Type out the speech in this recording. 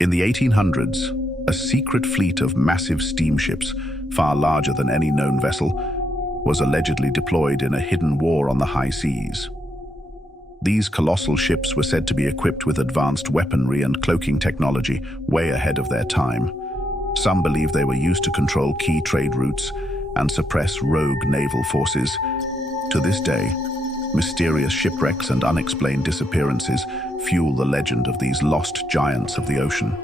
In the 1800s, a secret fleet of massive steamships, far larger than any known vessel, was allegedly deployed in a hidden war on the high seas. These colossal ships were said to be equipped with advanced weaponry and cloaking technology way ahead of their time. Some believe they were used to control key trade routes and suppress rogue naval forces. To this day, mysterious shipwrecks and unexplained disappearances fuel the legend of these lost giants of the ocean.